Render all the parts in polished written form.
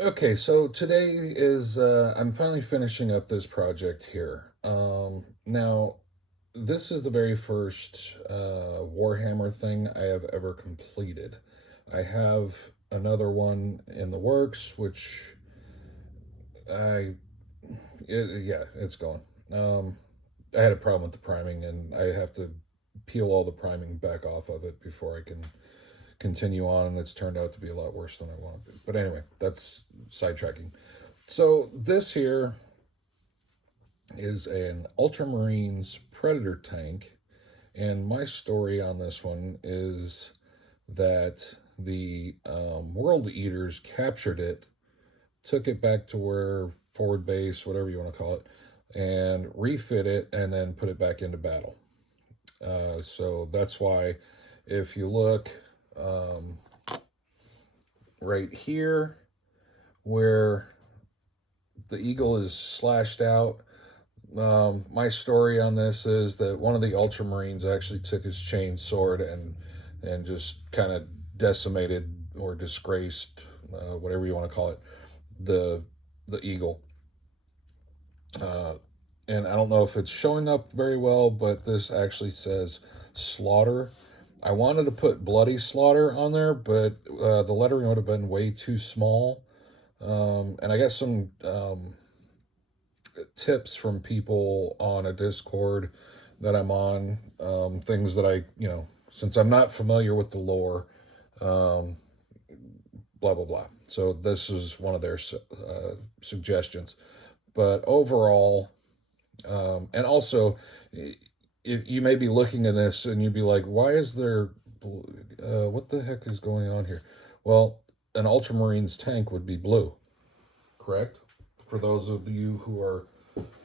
Okay, so today is I'm finally finishing up this project here. Now, this is the very first Warhammer thing I have ever completed. I have another one in the works, which yeah, it's going. I had a problem with the priming, and I have to peel all the priming back off of it before I can continue on, and it's turned out to be a lot worse than I wanted. But anyway, that's sidetracking. So this here is an Ultramarines Predator tank, and my story on this one is that the World Eaters captured it, took it back to where forward base, whatever you want to call it, and refit it, and then put it back into battle. So that's why, if you look right here, where the eagle is slashed out. My story on this is that one of the Ultramarines actually took his chain sword and just kind of decimated or disgraced, whatever you want to call it, the the eagle. Uh, and I don't know if it's showing up very well, but this actually says slaughter. I wanted to put bloody slaughter on there, but the lettering would have been way too small. And I got some tips from people on a Discord that I'm on, things that since I'm not familiar with the lore, um, blah, blah, blah. So this is one of their suggestions. But overall, and also, you may be looking at this and you'd be like, why is there, what the heck is going on here? Well, an Ultramarines tank would be blue, correct? For those of you who are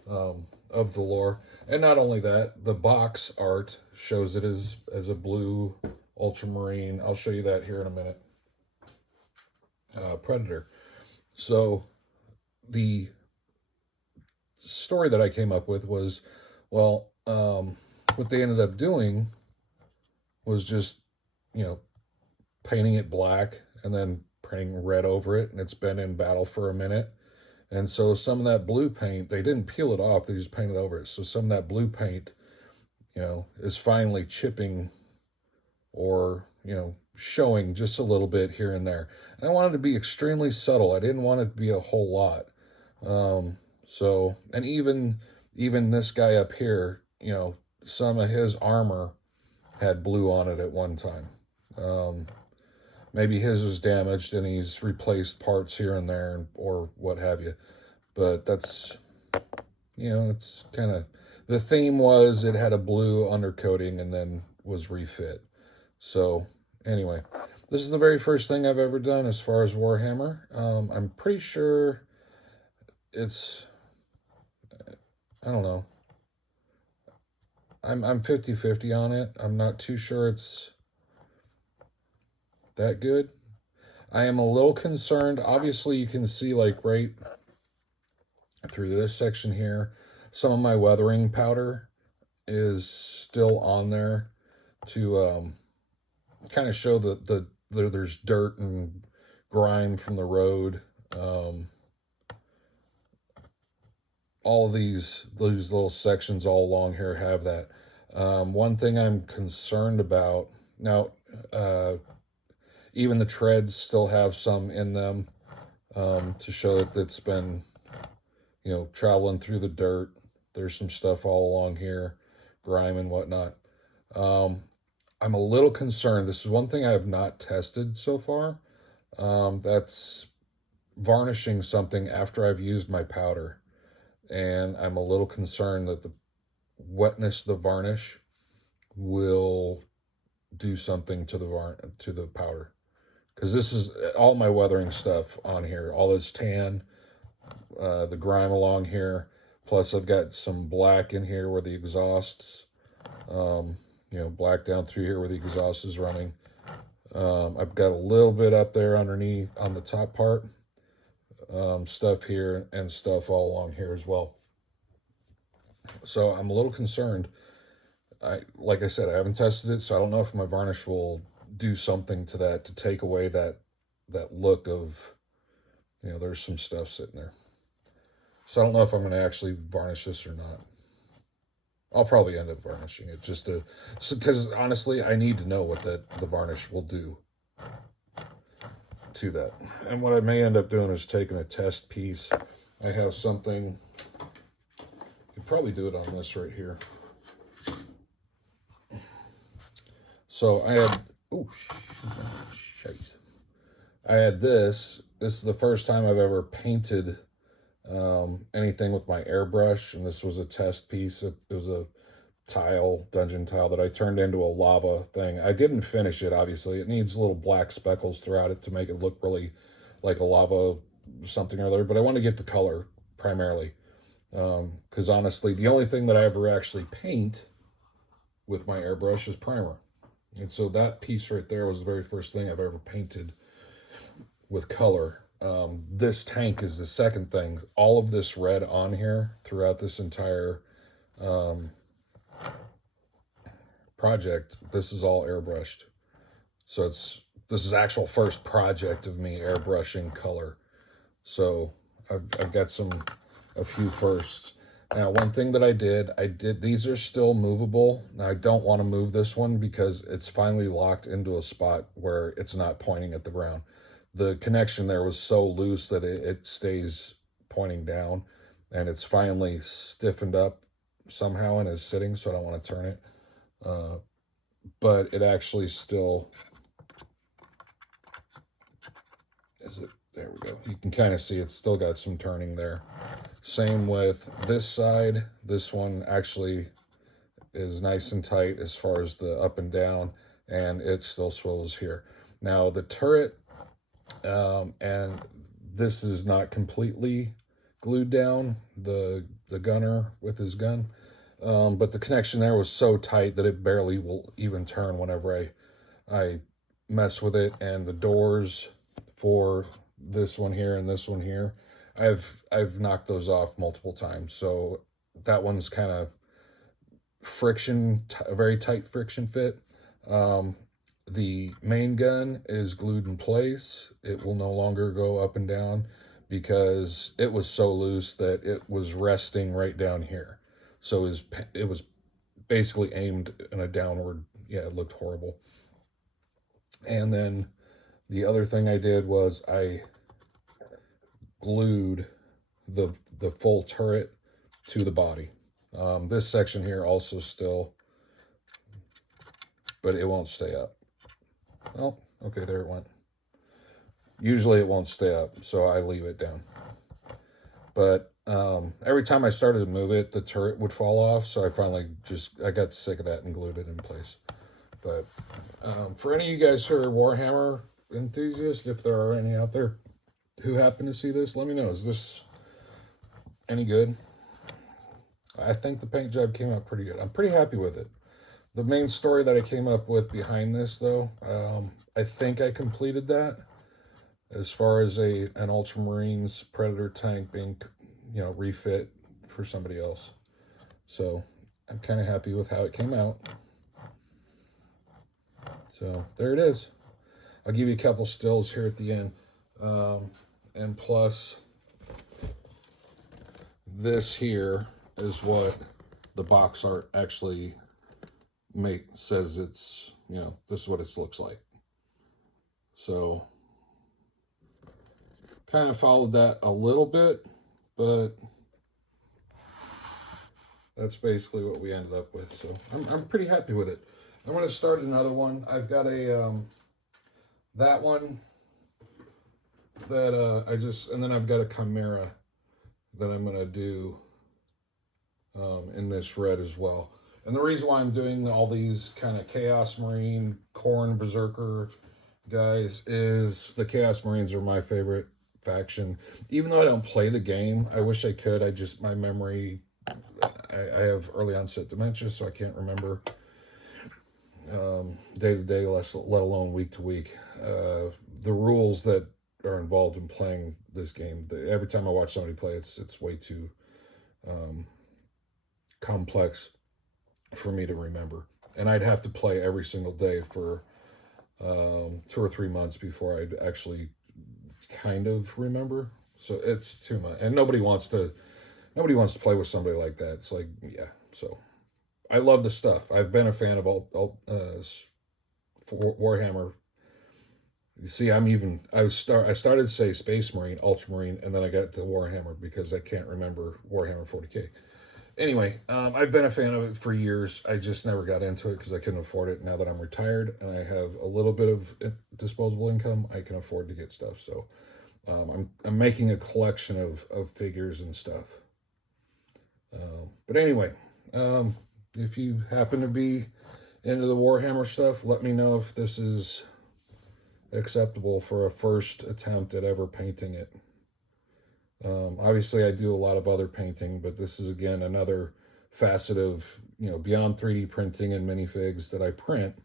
of the lore. And not only that, the box art shows it as a blue ultramarine. I'll show you that here in a minute. Predator. So the story that I came up with was, well, what they ended up doing was just, you know, painting it black and then painting red over it, and it's been in battle for a minute. And so some of that blue paint, they didn't peel it off, they just painted over it. So some of that blue paint, is finally chipping or, showing just a little bit here and there. And I wanted to be extremely subtle. I didn't want it to be a whole lot. And even this guy up here, some of his armor had blue on it at one time. Maybe his was damaged and he's replaced parts here and there or what have you. But that's, it's kind of, the theme was it had a blue undercoating and then was refit. So anyway, this is the very first thing I've ever done as far as Warhammer. I'm pretty sure it's, I don't know. I'm 50-50 on it. I'm not too sure it's that good. I am a little concerned. Obviously, you can see like right through this section here, some of my weathering powder is still on there to kind of show that there's dirt and grime from the road. All of these little sections all along here have that. One thing I'm concerned about now, even the treads still have some in them, to show that it's been, traveling through the dirt. There's some stuff all along here, grime and whatnot. I'm a little concerned. This is one thing I have not tested so far. That's varnishing something after I've used my powder. And I'm a little concerned that the wetness of the varnish will do something to the powder. Because this is all my weathering stuff on here. All this tan, the grime along here. Plus I've got some black in here where the exhausts, black down through here where the exhaust is running. I've got a little bit up there underneath on the top part. Stuff here and stuff all along here as well. So I'm a little concerned. Like I said, I haven't tested it, so I don't know if my varnish will do something to that to take away that look of you know, there's some stuff sitting there. So I don't know if I'm going to actually varnish this or not. I'll probably end up varnishing it just to, because honestly, I need to know what the varnish will do to that. And what I may end up doing is taking a test piece. I have something, you could probably do it on this right here. So I had, oh, shit. I had this. This is the first time I've ever painted anything with my airbrush, and this was a test piece. It was a tile, dungeon tile, that I turned into a lava thing. I didn't finish it, obviously. It needs little black speckles throughout it to make it look really like a lava something or other, but I want to get the color primarily. Because honestly, the only thing that I ever actually paint with my airbrush is primer. And so that piece right there was the very first thing I've ever painted with color. This tank is the second thing. All of this red on here throughout this entire project, this is all airbrushed. So this is actual first project of me airbrushing color. So I've got a few firsts. Now, one thing that I did, these are still movable. Now, I don't want to move this one because it's finally locked into a spot where it's not pointing at the ground. The connection there was so loose that it stays pointing down, and it's finally stiffened up somehow and is sitting, so I don't want to turn it. But it actually still, there we go. You can kind of see it's still got some turning there. Same with this side. This one actually is nice and tight as far as the up and down, and it still swivels here. Now the turret, and this is not completely glued down, the gunner with his gun, but the connection there was so tight that it barely will even turn whenever I mess with it. And the doors for this one here and this one here, I've knocked those off multiple times. So that one's kind of friction, a very tight friction fit. The main gun is glued in place. It will no longer go up and down because it was so loose that it was resting right down here. So it was basically aimed in a downward, yeah, it looked horrible. And then the other thing I did was I glued the full turret to the body. This section here also still, but it won't stay up. Oh, okay, there it went. Usually it won't stay up, so I leave it down. But every time I started to move it, the turret would fall off, so I finally I got sick of that and glued it in place. But for any of you guys who are Warhammer enthusiasts, if there are any out there who happen to see this, let me know. Is this any good? I think the paint job came out pretty good. I'm pretty happy with it. The main story that I came up with behind this, though, I think I completed that as far as an Ultramarines Predator tank being, refit for somebody else. So I'm kind of happy with how it came out. So there it is. I'll give you a couple stills here at the end. And plus, this here is what the box art actually says it's, this is what it looks like. So kind of followed that a little bit, but that's basically what we ended up with. So I'm pretty happy with it. I'm going to start another one. I've got that one that and then I've got a Chimera that I'm going to do in this red as well. And the reason why I'm doing all these kind of Chaos Marine, Khorne, Berserker guys is the Chaos Marines are my favorite faction. Even though I don't play the game, I wish I could. My memory, I have early onset dementia, so I can't remember day to day, let alone week to week. The rules that are involved in playing this game, every time I watch somebody play, it's way too complex for me to remember. And I'd have to play every single day for 2 or 3 months before I'd actually kind of remember So it's too much, and nobody wants to play with somebody like that. It's like, yeah. So I love the stuff. I've been a fan of Warhammer. You see, I started to say Space Marine, Ultramarine, and then I got to Warhammer because I can't remember Warhammer 40K. Anyway, I've been a fan of it for years. I just never got into it because I couldn't afford it. Now that I'm retired and I have a little bit of disposable income, I can afford to get stuff. So I'm making a collection of figures and stuff. But anyway, if you happen to be into the Warhammer stuff, let me know if this is acceptable for a first attempt at ever painting it. Obviously, I do a lot of other painting, but this is, again, another facet of, beyond 3D printing and minifigs that I print.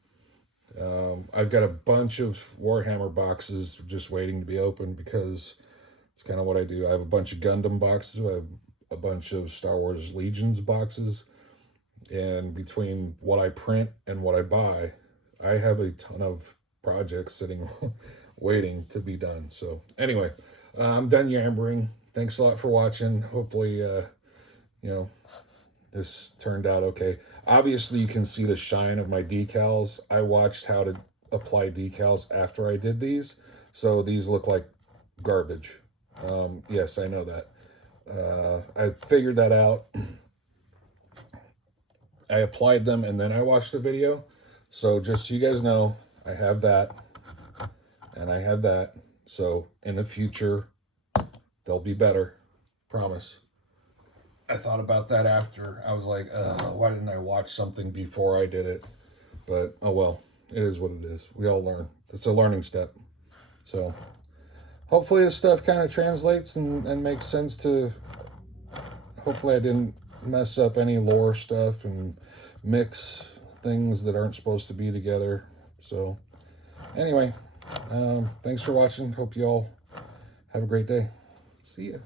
I've got a bunch of Warhammer boxes just waiting to be opened because it's kind of what I do. I have a bunch of Gundam boxes. I have a bunch of Star Wars Legions boxes. And between what I print and what I buy, I have a ton of projects sitting waiting to be done. So anyway, I'm done yammering. Thanks a lot for watching. Hopefully, this turned out okay. Obviously, you can see the shine of my decals. I watched how to apply decals after I did these, so these look like garbage. Yes, I know that. I figured that out. I applied them, and then I watched the video. So just so you guys know, I have that, and I have that. So in the future, they'll be better. Promise. I thought about that after. I was like, why didn't I watch something before I did it? But, oh well, it is what it is. We all learn. It's a learning step. So hopefully this stuff kind of translates and makes sense to... Hopefully I didn't mess up any lore stuff and mix things that aren't supposed to be together. So anyway, thanks for watching. Hope you all have a great day. See ya.